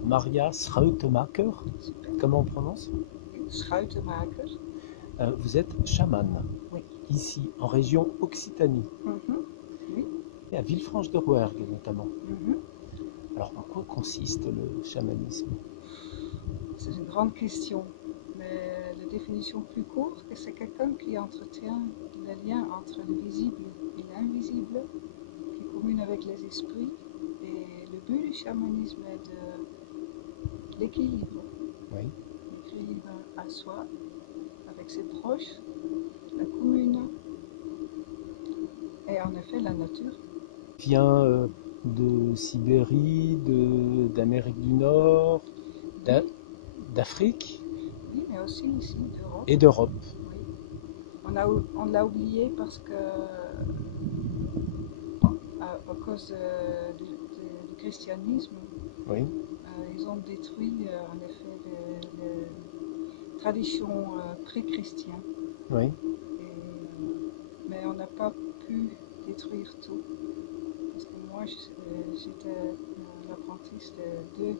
Alors, Maria Schruitemaker, Super. comment on prononce? Schruitemaker. Vous êtes chamane, Oui. ici, en région Occitanie, Oui. et à Villefranche-de-Rouergue notamment. Mhm. Alors, en quoi consiste le chamanisme? C'est une grande question. Mais la définition plus courte, c'est quelqu'un qui entretient le lien entre le visible et l'invisible, qui commune avec les esprits. Et le but du chamanisme est de l'équilibre. Oui. L'équilibre à soi, avec ses proches, la commune et en effet la nature. Vient de Sibérie, d'Amérique du Nord, Oui, d'Afrique oui, mais aussi ici d'Europe. et d'Europe. Oui. On l'a oublié parce que à cause du christianisme, Oui. ils ont détruit en effet les traditions pré-chrétiennes. Oui. Mais on n'a pas pu détruire tout. Parce que moi, j'étais l'apprentice de deux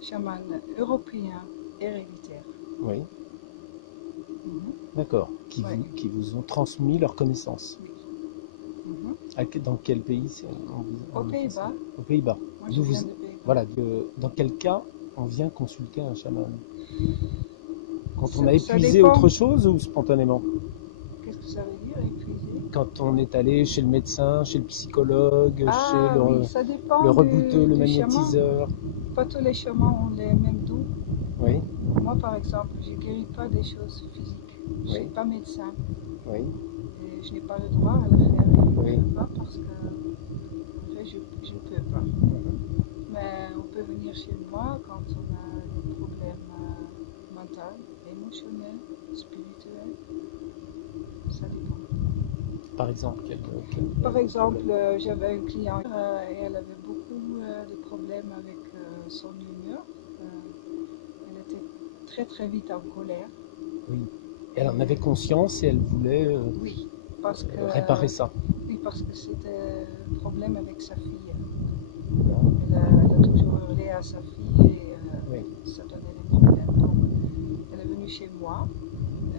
chamans européens héréditaires. Oui. Mhm. D'accord. Ouais. Qui vous ont transmis leurs connaissances. Oui. Mhm. Dans quel pays Aux Pays-Bas. Aux Pays-Bas. Moi, je viens des Pays-Bas. Voilà, dans quel cas on vient consulter un chaman? Quand on a Ça épuisé dépend. autre chose ou spontanément? Qu'est-ce que ça veut dire, épuisé? Quand on est allé chez le médecin, chez le psychologue, chez Ah oui, ça dépend le rebouteux, le du chaman. magnétiseur. Pas tous les chamans ont les mêmes dons. Oui, Moi, par exemple, je ne guéris pas des choses physiques. Je ne suis pas médecin. oui, Et je n'ai pas le droit à le faire. Et je ne Oui. le fais pas parce que en fait, je ne peux pas. Mais on peut venir chez moi quand on a des problèmes mentaux, émotionnels, spirituels. Ça dépend. par exemple, Par exemple, j'avais une cliente et elle avait beaucoup de problèmes avec son humeur. Elle était très très vite en colère. Oui. Elle en avait conscience et elle voulait Oui, parce que réparer ça. oui, parce que c'était un problème avec sa fille. Elle a toujours hurlé à sa fille et Oui. ça donnait des problèmes. Donc, elle est venue chez moi.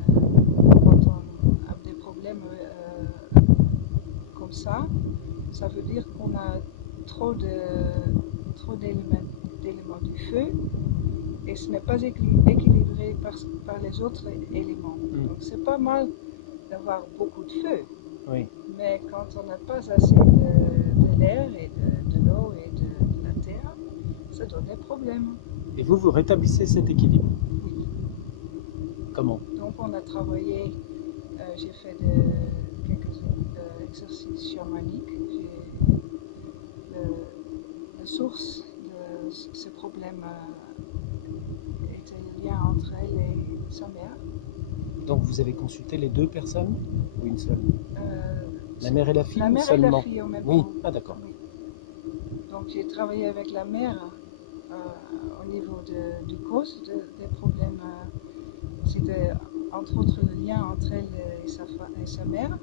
Quand on a des problèmes comme ça veut dire qu'on a trop d'éléments du feu et ce n'est pas équilibré par les autres éléments. Donc c'est pas mal d'avoir beaucoup de feu, Oui. mais quand on n'a pas assez de l'air et de l'eau et de la terre, ça donne des problèmes. Et vous rétablissez cet équilibre? Oui. Comment? Donc on a travaillé, j'ai fait quelques exercices chamaniques. La source de ce problème était le lien entre elle et sa mère. Donc vous avez consulté les deux personnes ou une seule? La mère et la fille La ou mère seulement? et la fille en même Oui, temps. ah d'accord. Oui. Donc j'ai travaillé avec la mère au niveau du cause des problèmes. C'était entre autres le lien entre elle et sa mère.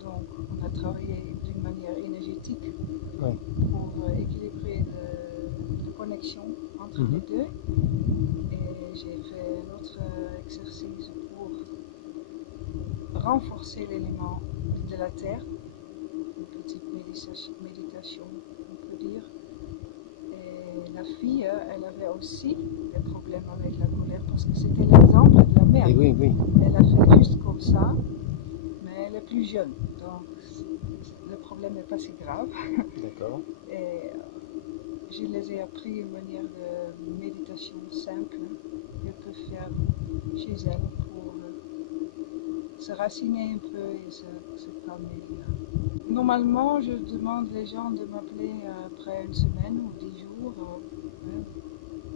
Donc on a travaillé d'une manière énergétique pour équilibrer la connexion entre les deux. Et j'ai fait un autre exercice pour renforcer l'élément de la terre, une petite méditation, on peut dire. Et la fille, elle avait aussi des problèmes avec la colère parce que c'était l'exemple de la mère. Et oui, oui. Elle a fait juste comme ça, mais elle est plus jeune, donc le problème n'est pas si grave. D'accord. Et je les ai appris une manière de méditation simple qu'elle peut faire chez elle pour se raciner un peu et se calmer. Normalement, je demande les gens de m'appeler après une semaine ou 10 jours.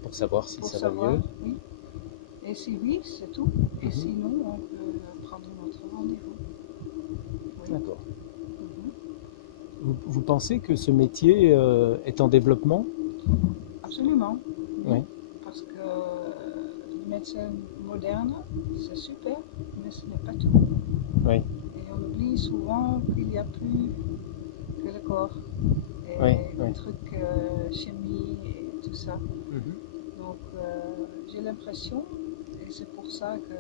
Pour savoir si pour ça savoir, va mieux. Oui. Et si oui, c'est tout. Et sinon, on peut prendre notre rendez-vous. Oui. D'accord. Vous pensez que ce métier est en développement? Absolument. Oui. Parce que la médecine moderne, c'est super, mais ce n'est pas tout. Oui. Et on oublie souvent qu'il n'y a plus que le corps. Et des trucs chimie et tout ça. Donc j'ai l'impression, et c'est pour ça que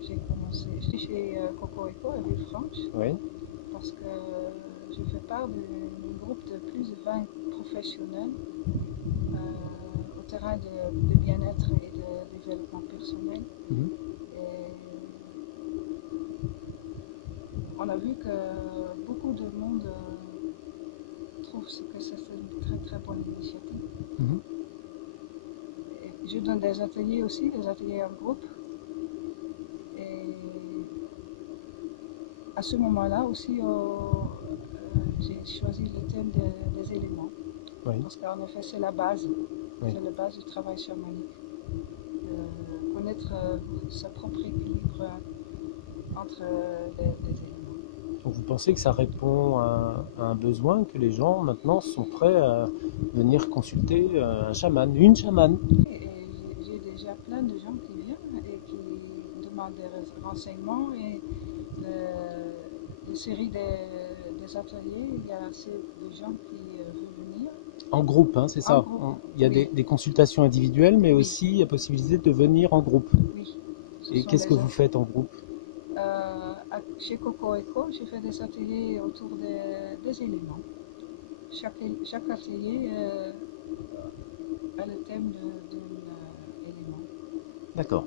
j'ai commencé. J'étais chez Cocorico à Villefranche, parce que je fais part d'un groupe de plus de 20 professionnels au terrain de bien-être et de développement personnel. Et on a vu que beaucoup de monde trouve que c'est une très très bonne initiative. Et je donne des ateliers aussi, des ateliers en groupe. Et à ce moment-là aussi, j'ai choisi le thème des éléments. Parce qu'en effet, c'est la base. C'est la base du travail chamanique. Connaître sa propre équilibre entre les éléments. Donc vous pensez que ça répond à un besoin, que les gens maintenant sont prêts à venir consulter un chaman, une chamane? Et j'ai déjà plein de gens qui viennent et qui demandent des renseignements, et la série des ateliers, il y a assez de gens qui veulent venir. En groupe, hein, c'est ça? Il y a des consultations individuelles, mais aussi la possibilité de venir en groupe. Oui. Et qu'est-ce que vous faites en groupe? Chez Cocorico, j'ai fait des ateliers autour des éléments. Chaque atelier a le thème d'un élément. D'accord.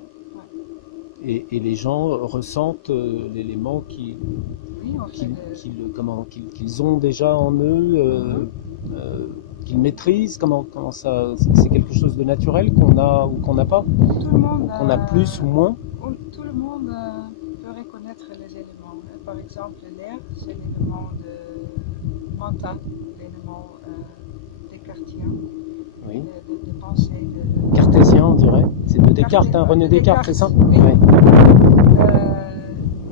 Et les gens ressentent l'élément qu'ils ont déjà en eux, qu'ils maîtrisent. Comment ça? C'est quelque chose de naturel qu'on a ou qu'on n'a pas? Qu'on a plus ou moins? Tout le monde peut reconnaître les éléments. Par exemple, l'air, c'est l'élément de mental, l'élément descartésien, de pensée. Cartésien, on dirait. C'est de Descartes, hein, René Descartes, c'est ça? Oui.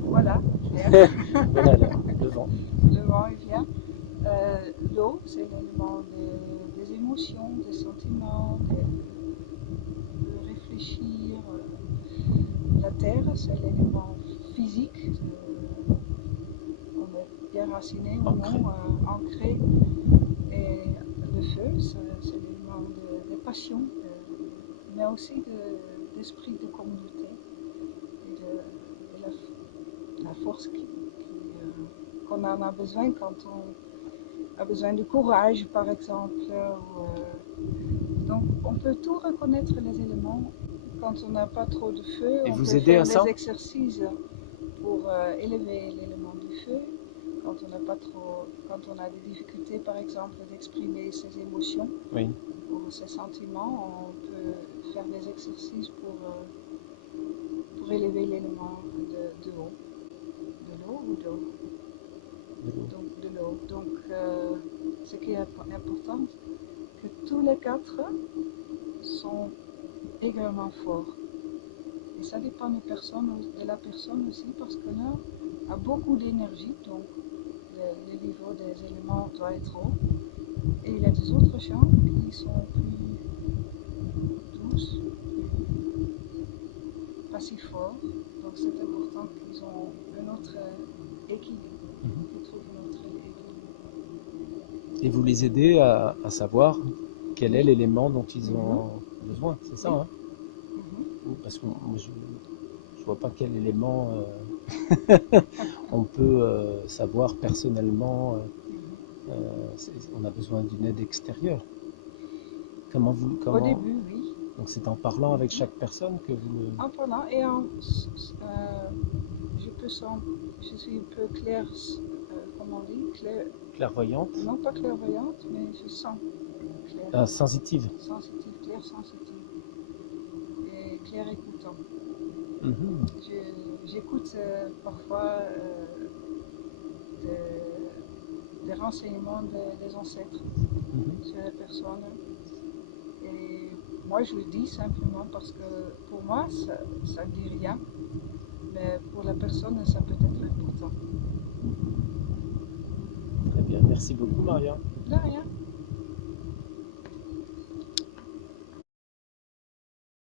Voilà, l'air. Voilà, le vent. Le vent, il vient. L'eau, c'est l'élément des émotions, des sentiments, de réfléchir. La terre, c'est l'élément physique. On est bien raciné ou non, ancré. Et le feu, c'est l'élément des passions, mais aussi d'esprit de communauté et de la force qu'on en a besoin quand on a besoin de courage, par exemple. Donc on peut tout reconnaître les éléments. Quand on n'a pas trop de feu, et on vous peut aidez faire à ça? des exercices pour élever l'élément du feu. Quand on n'a pas trop, quand on a des difficultés, par exemple, d'exprimer ses émotions ou ses sentiments, on peut faire des exercices pour élever l'élément de l'eau. De l'eau ou d'eau? Donc de l'eau. Donc ce qui est important, que tous les quatre sont également forts. Et ça dépend de la personne aussi, parce que là, a beaucoup d'énergie, donc le niveau des éléments doit être haut. Et il y a des autres chambres qui sont plus douces, pas si forts. Donc c'est important qu'ils ont un autre équilibre, qu'ils trouvent un autre équilibre. Et vous les aidez à savoir quel est l'élément dont ils ont besoin, c'est ça, hein? Parce que moi, je vois pas quel élément on peut savoir personnellement. On a besoin d'une aide extérieure. Au début, oui. Donc c'est en parlant avec chaque personne que vous... En parlant et je suis un peu claire, comment on dit, clairvoyante? Non, pas clairvoyante, mais je sens clair. Ah, sensitive. Sensitive, claire sensitive. Et clair écoutant. J'écoute parfois des renseignements des ancêtres sur les personnes. Et moi, je le dis simplement parce que pour moi, ça ne dit rien. Mais pour la personne, ça peut être important. Très bien. Merci beaucoup, Maria. De rien.